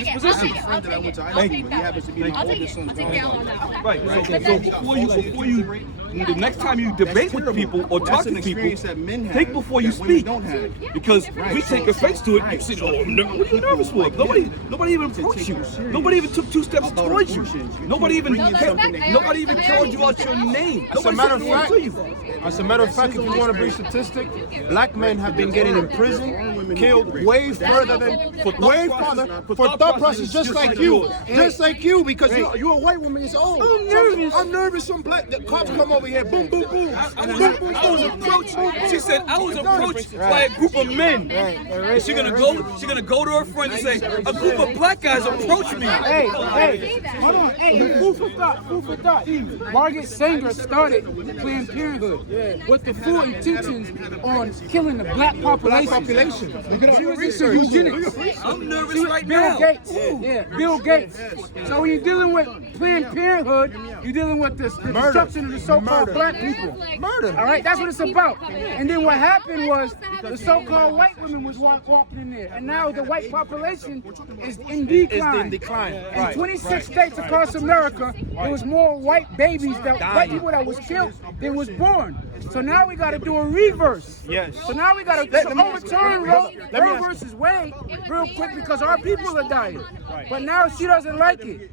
this position. Thank you. He happens to be the oldest son. Right. So before you, the next time you debate with people or talk to people, think before you speak. Because we take offense to it. You say, "Oh, what are you nervous for?" Nobody even approached you. Nobody even took 2 steps towards you. Nobody even told you out your name. As a matter of fact, if you want to be statistic, black men have been getting in prison, killed way further for thought process, just like you, because you're a white woman. It's old. I'm nervous. Some black the cops come over here, boom, boom, boom. I was approached. She said I was approached by a group of men. And she's gonna go to her friend and say, a group of black guys approached me. Hey, hold on. Hey, food for thought. Margaret Sanger started Planned Parenthood with the full intentions on killing the black population. She was into eugenics. I'm nervous right Bill now. Gates. Yeah, Bill Gates. So when you're dealing with Planned Parenthood, you're dealing with the destruction of the so-called black people. Murder. All right, that's what it's about. And then what happened was the so-called white women was walking in there, and now the white population is in decline. In 26 states across America, there was more white babies, white people that was killed than was born. So now we got to do a reverse. Yes. So now we got to overturn Roe versus Wade real quick because our people are dying. But now she doesn't like it.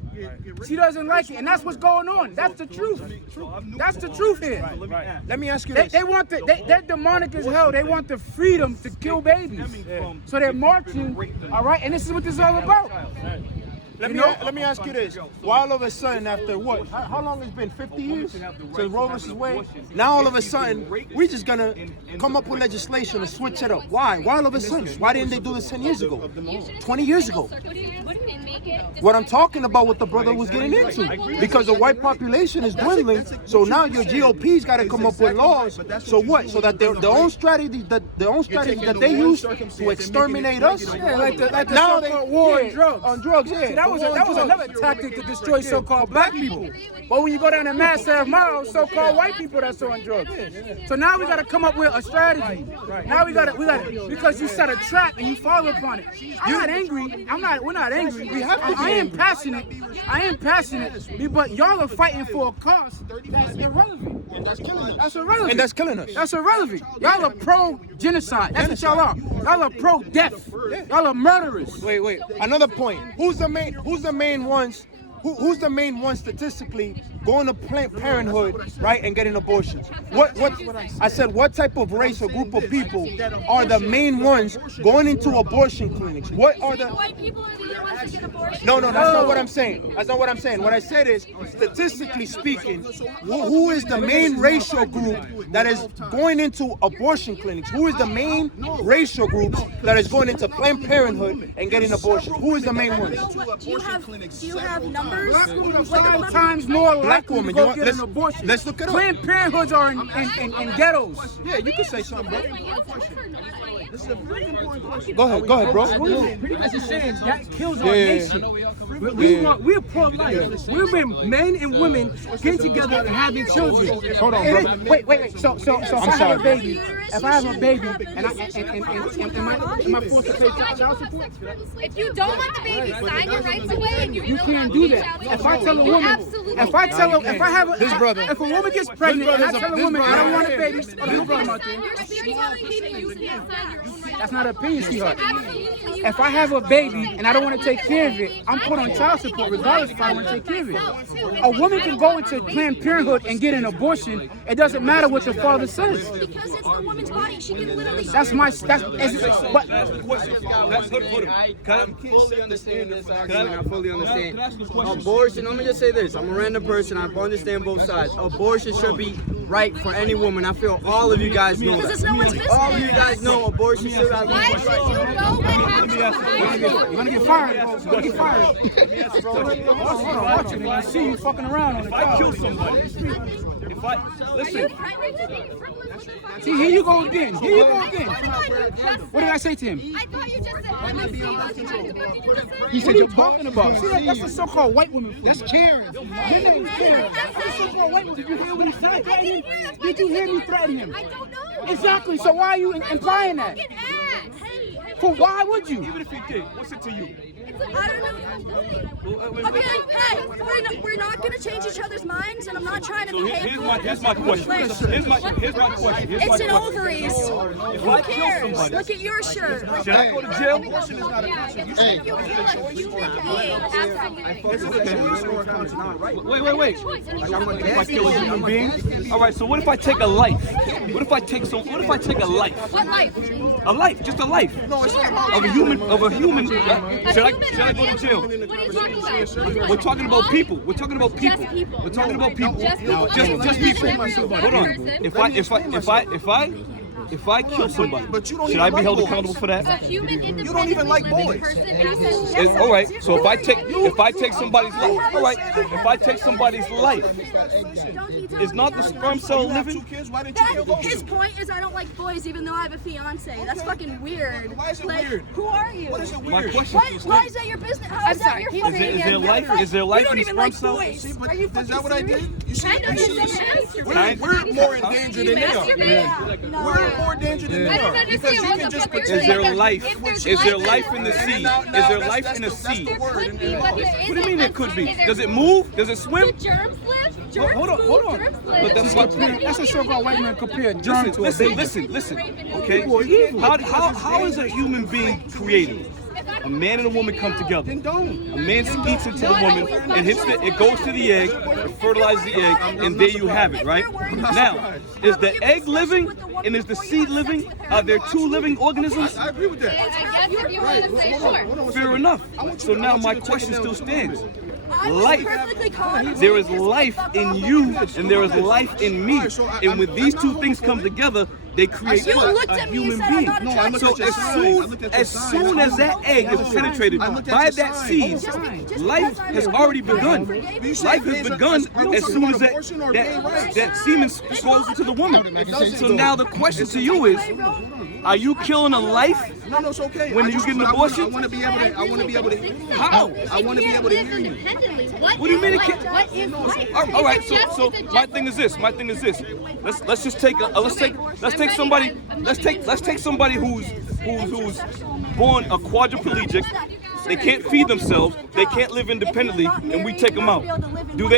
She doesn't like it, and that's what's going on. That's the truth. That's the truth here. Let me ask you this. They want they're demonic as hell. They want the freedom to kill babies. So they're marching, all right? And this is what this is all about. Let me ask you this. Why all of a sudden, after what? How long it's been? 50 years since Roe versus Wade? Now all of a sudden, we're just gonna come up with legislation to switch it up. Why? Why all of a sudden? Why didn't they do this 10 years ago? 20 years ago? What I'm talking about, what the brother was getting into, because the white population is dwindling. So now your GOP's got to come up with laws. So what? So that their own strategy that they use to exterminate us. Yeah, like the now so-called war on drugs. Yeah. See, that was another tactic to destroy so-called black people. But when you go down to Mass Ave Mall, so-called white people that's on drugs. So now we got to come up with a strategy. Now we got to because you set a trap and you fall upon it. I'm not angry. We're not angry. I am passionate, but y'all are fighting for a cause that's irrelevant. That's irrelevant. And that's killing us. That's irrelevant. Y'all are pro-genocide. That's what y'all are. Y'all are pro-death. Y'all are murderers. Wait. Another point. Who's the main ones? Who's the main one statistically going to Planned Parenthood, right, and getting abortions? What I said, what type of race or group of people are the main ones going into abortion clinics? What are the white people are the only ones that get abortions? No, that's not what I'm saying. That's not what I'm saying. What I said is, statistically speaking, who is the main racial group that is going into abortion clinics? Who is the main racial group that is going into Planned Parenthood and getting abortions? Who is the main ones? Do you have numbers? Black women are 5 times more likely to go get an abortion. Let's look it up. Planned Parenthoods are in ghettos. Yeah, you can say something, bro. Go ahead, bro. Pretty much saying that kills our nation. We're pro-life. We're men and women getting together and having children. Hold on, bro. Wait. So if I have a baby, and am I forced to pay child support? If you don't want the baby, sign your rights away and You can't do that. If I tell a woman, if a woman gets pregnant and I tell a woman I don't want a baby, that's not an opinion, sweetheart. If I have a baby and I don't want to take care of it, I'm put on child support regardless if I want to take care of it. A woman can go into Planned Parenthood and get an abortion. It doesn't matter what the father says. Because it's the woman's body. She can literally. But I fully understand. Abortion, let me just say this. I'm a random person. I understand both sides. Abortion should be right for any woman. I feel all of you guys know Because that. it's no one's business. All of you guys know abortion should be Why should you know what happens? you're gonna get fired. You're gonna get fired. Hold on, watch it. I see you fucking around on the If I job. kill somebody, listen. See, here you go again. What did I say to him? I thought you just said What are you talking about? See, that's the so-called white woman. That's Karen. Your name's Karen. That's the so-called white woman. Did you hear what he said? Did you hear me threaten him? I don't know. Exactly. So why are you implying that? Hey. For why would you? Even if he did, what's it to you? It's I don't know. Okay, hey, we're not gonna change each other's minds, and I'm not trying to be hateful. Here's my question. Here's my question. It's an ovaries. If Who I kill cares? somebody, Look at your shirt. should I go to jail? Abortion is not a consent. You said You make a Wait. If I kill a human being? All right, so what if I take a life? What if I take a life? What life? A life, just a life. No, it's not about Of a human. Should I go to jail? What are you talking about? We're talking about people. We're talking about people. Just people. We're talking about people. Just people. Just people. Hold on. If I kill somebody, But you don't should even I be like held boys. accountable for A that? human You don't even like boys. All right. So if I take somebody's life, all right. If I take somebody's life, is not the sperm cell You have living? 2 kids. Why didn't you kill those His 2? point is I don't like boys even though I have a fiance. That's fucking weird. Why is it Like, weird? who are you? Why is it My weird? question Why is that your business? How is that your fucking Is there life in the sperm cell? See, but is that what I did? You see, Kind of you is see, that we're more in danger than they are. No. We're more in danger than they are. Because you can just Is there life? Is there life in the seed? Is there life in the That's seed? the word. What do you mean it could be? Does it move? Does it swim? Germs live? Germs Hold on. Germs But that's my That's a so-called white man compared germ to a baby. Listen. Okay. How is a human being created? A man and a woman come together. A man eats into the woman and it goes to the egg, it fertilizes the egg, and there you have it, right? Now, is the egg living and is the seed living? Are there 2 living organisms? I agree with that. I guess if you want to say sure. Fair enough. So now my question still stands. I'm Life. perfectly calm. There is life in you and there is life in me. And when these 2 things come together, they create You looked a at me and human said I'm being. not attracted So to as soon as that egg is penetrated by that seed, life has already begun. Life has begun as soon as that semen goes into the woman. So now the question to you is, are you killing a life? No, it's okay. When you get an abortion? I want to be able to. How? I want to be able to hear you. What do you mean it can't? What is life? All right. So my thing is this. Let's just take somebody who's born a quadriplegic. They can't feed themselves. They can't live independently, and we take them out.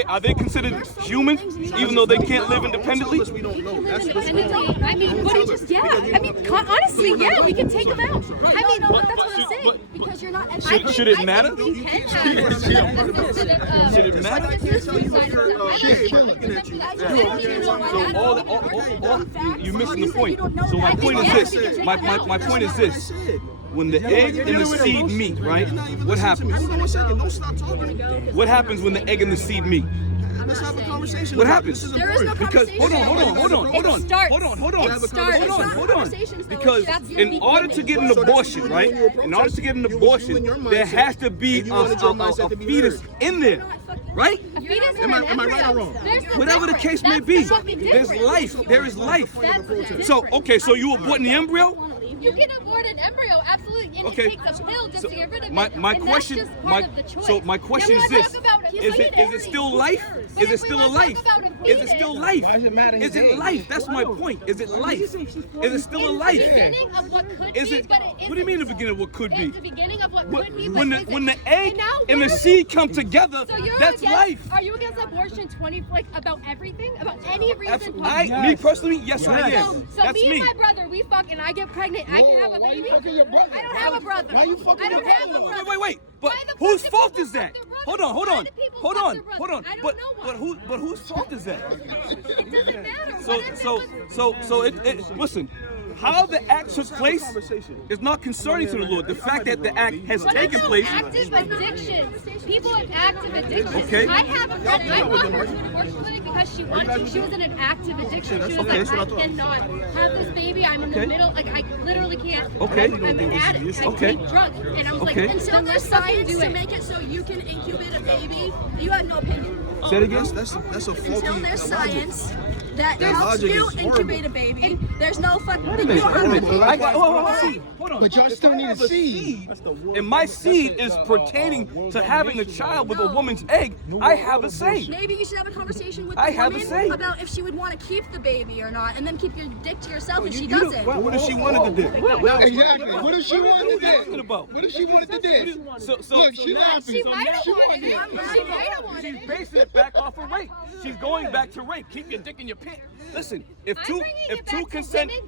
Are they considered humans, even though they can't live independently? We don't know. That's I mean, what you just, I mean, honestly, yeah, we can take them out. I mean, that's what I'm saying. Because you're not. Should it matter? You can have. Should it matter? So you're missing the point. So my point is this. My point is this. When the egg and the seed meet, right? What happens? Don't stop talking. What happens when the egg and the seed meet? Let's have a conversation. What happens? There is no Because conversation. hold on. Because in order to get an abortion, right? In order to get an abortion, there has to be a fetus in there, right? Am I right or wrong? Whatever the case may be, there's life. There is life. So so you aborting the embryo? You can abort an embryo, absolutely, and Okay. it takes a pill just So to get rid of it. my and question, that's just part of the choice. so my question is this: is it still life? Is it still a life? Is it still life? Is it life? That's my point. Is it life? Is it still a life? It's the beginning of what could Is be, it? but it isn't. What do you mean the beginning of what could be? It's the beginning of what could be, but isn't. When the egg And now and the we're- seed come together, So you're that's against, life. Are you against abortion about everything? About any reason? Me personally, yes, I am. So That's me me. and my brother, we fuck and I get pregnant. I can have a baby. I don't have a brother. Why you fucking I don't your have a brother? brother. Wait. But Why the whose fuck fault do is that? people fuck Hold their on. brother? Why do people fuck their brother? I don't know why. But whose fault is that? It doesn't matter. Listen. How the act took place is not concerning to the Lord. The fact that the act has taken place. Active addictions. People with active addictions. Okay. I have a friend. I brought her to an abortion clinic because she wanted to. She was in an active addiction. She was like, I cannot have this baby. I'm in the middle. Like, I literally can't. Okay. I'm an addict. I take drugs. And I was like, until there's science to make it so you can incubate a baby, you have no opinion. Say it again. That's a faulty Until there's logic. science that helps you incubate a baby. There's no fucking. Wait a minute. Hold on. But y'all still need a seed. And my seed is pertaining to having a child with a woman's egg. I have a say. Maybe you should have a conversation with I the have a woman say. about if she would want to keep the baby or not, and then keep your dick to yourself if she You doesn't. What if she wanted to do? Exactly. What if she wanted What are you talking that? about? What if she wanted to do? Look, she laughing. She might have wanted it. She might have wanted She's it. basing it back off of rape. She's going back to rape. Keep your dick in your pants. Listen, if two consenting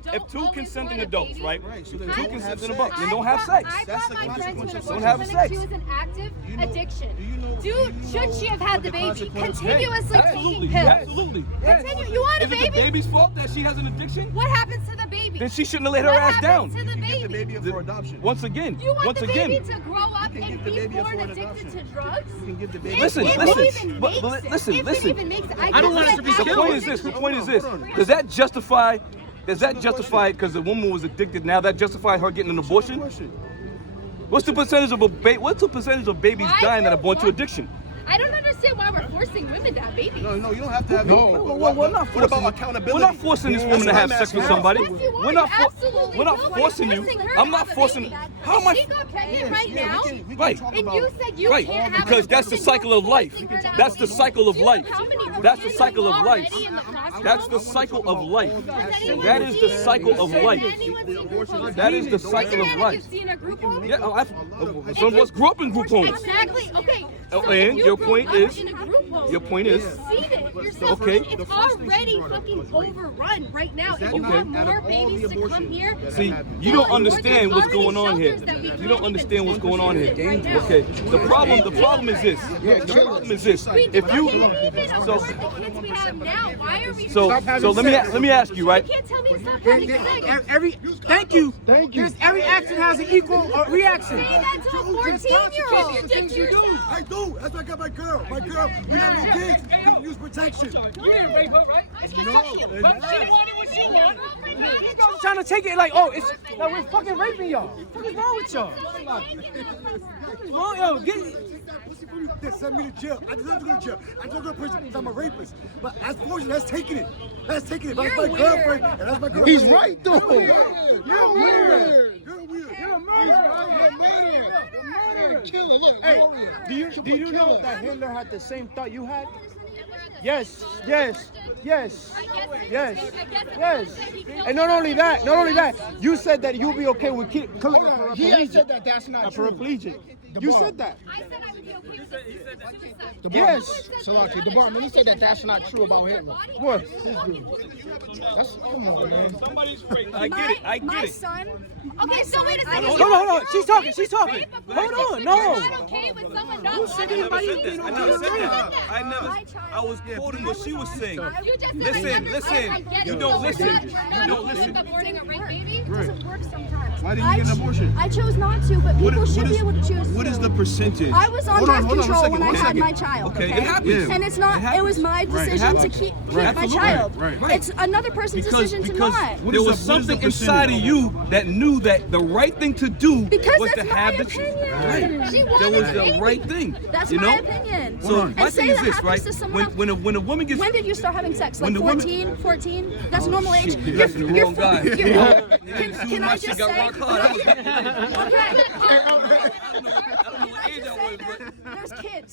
adults, right? Two consenting adults, they don't have sex. I brought my friend to an Don't abortion have clinic. sex. She was an active addiction. Dude, should she have had the baby? Continuously taking pills. Absolutely. Continue. You want a Is it the baby? baby's fault that she has an addiction? What happens to the baby? Then she shouldn't have laid her What ass down. happens to the The baby? baby for adoption. Once again, You want once the again. baby to grow up can and give the be baby a born foreign addicted adoption. to drugs? You can give the baby. Listen, If listen, it even but makes it. listen, If listen. it even makes it. I don't want it to be The killed. point is this. The point is this. Does that justify? Does that justify because the woman was addicted? Now that justify her getting an abortion? What's the percentage of What's the percentage of babies Why dying that are do- born to why- addiction? I don't understand why we're forcing women to have babies. No, you don't have to have. No. We're not What about forcing. accountability? We're not forcing this woman to have sex with somebody. Yes, you are. We're not. You absolutely We're not will. forcing you. Forcing her I'm to not have a forcing. baby. How am I? If she got pregnant right now, Right. and you said you Right, can't have because an that's the abortion, cycle of you're life. forcing her to have That's a the baby. cycle of Do you know life. how many That's the women cycle of are life. already in the hospital? That's the cycle of life. anyone That is the seen- cycle of Has life. anyone seen group homes? That is the cycle of Isn't that life. if you've seen a group home? Yeah, some of us grew up in group homes. Exactly. Okay. Oh, So and if you your grew point up is- in a group home, your point is- you've seen it yourself. Okay. It's already fucking overrun right now. If you want more babies to come here, See, you don't understand what's going on here. You don't understand what's going on here. Okay. The problem is this. The problem is this. If you so the kids we have now, why are we? so let me ask you, right? You can't tell me to stop having sex. Thank you. Every action has an equal reaction. Say that to a 14-year-old. I do. That's why I got my girl. My girl, we have no kids. We can use protection. You didn't rape her, right? But she wanted what she wanted. I'm trying to take it like, oh, it's like we're fucking raping y'all. What is wrong with y'all? What's wrong, yo? They send me to jail. I deserve to go to jail. I deserve to go to prison because I'm a rapist. But as fortunate, that's taking it. That's taking it. That's my girlfriend, and that's my girlfriend. He's right though. You're weird. You're weird. You're a murderer. You're a murderer. Killer. Look. Hey, do you know that Hitler had the same thought you had? Yes. And not only that, you said that you'll be okay with killing a paraplegic. He ain't said that. That's not true. Paraplegic. You said that. I said I would be okay with this. Yes. Salaki, the barman, he said that that's not true about Hitler. What? That's, come on, man. Somebody's raped. I get it. I My get it. son. Okay, so wait a second. Hold on. She's talking. Hold on. No. You're not okay with someone not wanting I never to said be- that. I never said that. I was quoting what she was saying. You just said Listen, you don't listen. You don't listen. Aborting a rape baby? It doesn't work sometimes. Why didn't you get an abortion? I chose not to, but people should be able to choose. What is to. the percentage? I was on Hold birth one control second, when I one had second. my child. Okay, it happens. And it's not. It was my decision to happens. keep Right. my Absolutely. child. Right. It's another person's decision to Because not. there was something inside of you that knew that the right thing to do Because was to that's my have the opinion. right. She That wanted was a the baby. right thing. That's you my know? opinion. So And my say thing is that this, happens right? to someone else. When a woman gets When did you start having sex? Like When the woman- 14? That's normal age. Shit, you asking the wrong guy. Can I just got say? rock hard. I was-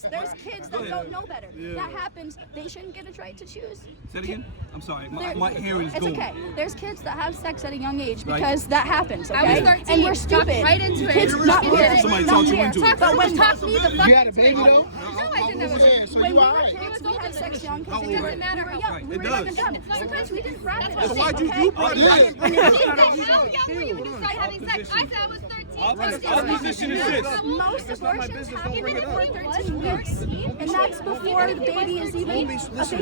There's kids that don't know better. That happens. They shouldn't get a right to choose. Say it again. I'm sorry. There- My hearing is It's going. okay. There's kids that have sex at a young age Right. because that happens. Okay, I was 13, and we're got stupid. right into it. Kids not here. Somebody not talked you here. into it. But when Talk me the fuck. You had a baby though? No, I didn't have a baby. So when you we all were right? kids, we had sex young because How we old were were you? young. Right, We it were does. young and dumb. Sometimes we didn't grab it. So why'd you okay? brought it? I didn't bring it up. How young were you when you started having sex? I said I was 13. Our position is this. Most abortions happen before 13 weeks, and that's before the baby is even a baby. It's just to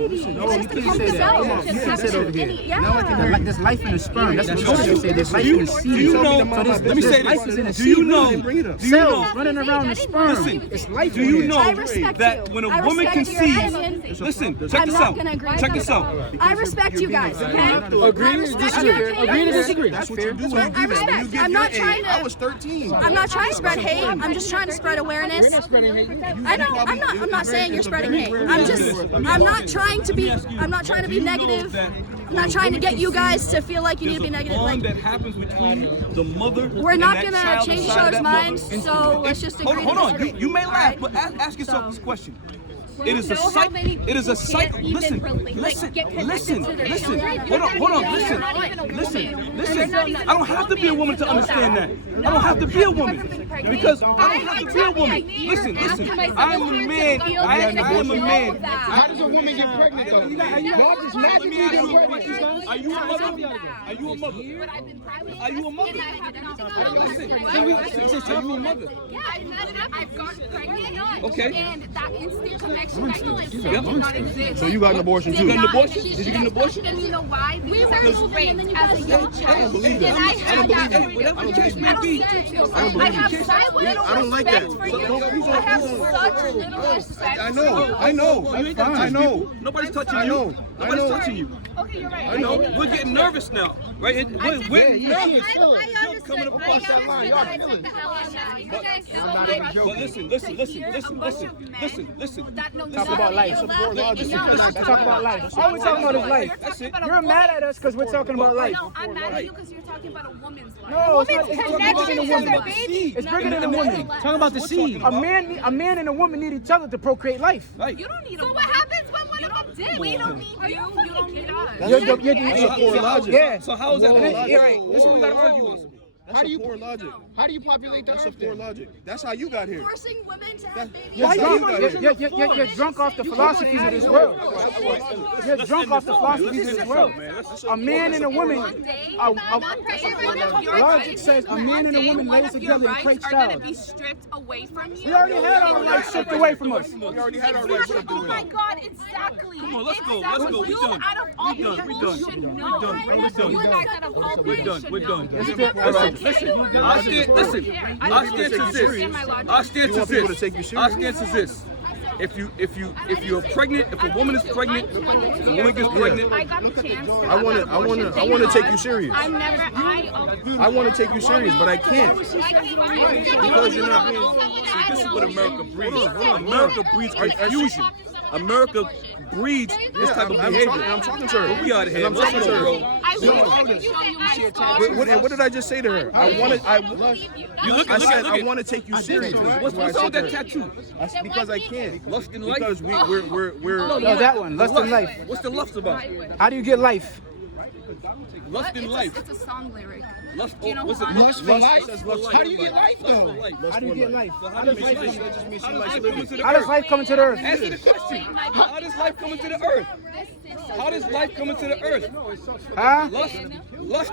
pump the cells. You can't sit over here. Yeah. There's life in the sperm. That's what you say. There's life Do in the seed. you know? Let me say life is in the this. Do you seed. know? Do you know? Cells running around the sperm. Listen, It's life. do you in know I respect that you. when a I woman respect your conceives, opinion. listen, check I'm this not out. gonna agree. Check this out. I respect you guys, okay? Agree I to respect disagree. your opinion. Agree to disagree. That's what you do when you I do that. When you respect. give I'm your not age. trying to. I was 13 mean? I'm not trying to spread hate. I'm just trying to spread awareness. I know. I'm not saying you're spreading hate. I'm not trying to be negative. I'm not trying to get you guys to feel like you need to be negative. Bond Like, that happens between the mother. we're and not that gonna child change each inside other's that mother. minds, so let's just agree. Hold on. to disagree. You may laugh, Alright? but ask yourself this question. It is a know how cycle. many It is a people cycle. can't even Listen. get connected Listen. to their Listen. children? Hold on. You're not even a Listen. woman. Listen. You're not even I don't have to be a woman to understand that. I don't have to be a woman because I don't have to be a woman. Listen. I am a man. I am a man. How does a woman get pregnant though? God just magically get pregnant. Are you a mother? Are you a mother? Are you a mother? Listen. Are you a mother? Yeah, I've gotten pregnant. Okay. And that instant connection that you just said Yep. did not exist. So you got an abortion too? You got an abortion? Did you get an abortion? And you know why? Because I was raped as a young child. I don't believe that. And I had that. Whatever the case may I don't be. see it. I have such little I don't like respect that. for you. I have such little respect. I know. You ain't gotta touch people. Nobody's touching I you. know. Nobody's touching you. Okay, you're right. I know. We're getting nervous now, right? We're nervous. Coming across that line, y'all killing. But listen. Talk about life. Let's talk about life. All we're talking about is life. That's it. You're mad at us because we're talking about life. No, I'm mad at you because you're talking about a woman's life. No, it's not. It's bigger than a woman. baby. It's bigger than a woman. Talking about the seed. A man and a woman need each other to procreate life. Right. You don't need so what happens when one of them did? We don't need you. You don't need us. That's poor logic. Yeah. So how is that? Yeah, right. This is what we gotta argue with. That's a poor logic. How do you populate the That's a earth? poor logic. That's how you got here. Forcing women to have babies. You're drunk. You're drunk off the philosophies of this world. You're drunk off the philosophies of this world. A man and a woman. Logic says a man and a woman lays together and create child. Be stripped away from you. We already had our rights stripped away from us. We already had our rights stripped Oh my away. God, exactly. Come on, let's go. Exactly. Let's go. You We're done. out of all We're done. people We're done. should We're know. done. We're done. You guys out of all We're people done. should We're know. done. Listen. Our stance is this. Our stance is this. If you're pregnant, if a woman is pregnant, if a woman gets pregnant, I got a chance. I want to take you serious. I want to take you serious, but I can't. Because you're not being. See, this is what America breeds. America breeds confusion. America breeds this type of behavior. I'm talking to her. But we out of here. I'm talking to her. I will show you my scars. What did I just say to her? I said I want to take you serious. What's wrong with that tattoo? Because I can't. Lust in life? Because we're No, that one. Lust in life. What's the lust about? How do you get life? Lust in life. It's a song lyric. Lust, you know what's it? why? Lust for life? says lust How do you get life though? How do you get life? How does life come into the How does earth? life come into the earth? Answer the question. How does life come into the earth? How does life come into the earth? Huh? Lust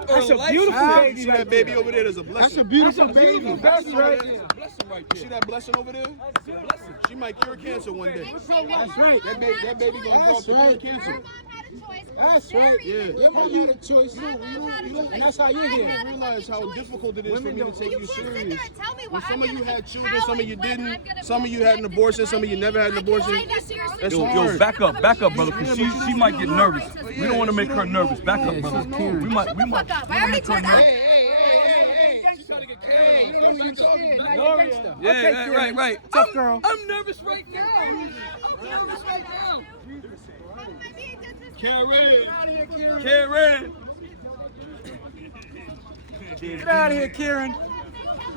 or That's a life? beautiful baby. See that baby over there? There's a blessing. That's a beautiful baby. That's right. There's a blessing right You see there. that blessing over there? She might cure cancer one day. That's right. That baby gonna grow up to cure cancer. That's right. Yeah. Your mom had a choice. And that's how you're here. I realize how difficult it is for me to take you serious. Tell me When some of you had children, some of you didn't. Some of you had an abortion, some of you never had an abortion. That's Yo, hard. back up, brother, because she might get nervous. We don't want to make her nervous. Back up, brother. We might. I already turned up. Hey, you don't know what you're talking about. Yeah, right. Tough girl. I'm nervous right now. I'm nervous right now. Karen. Get out of here, Karen.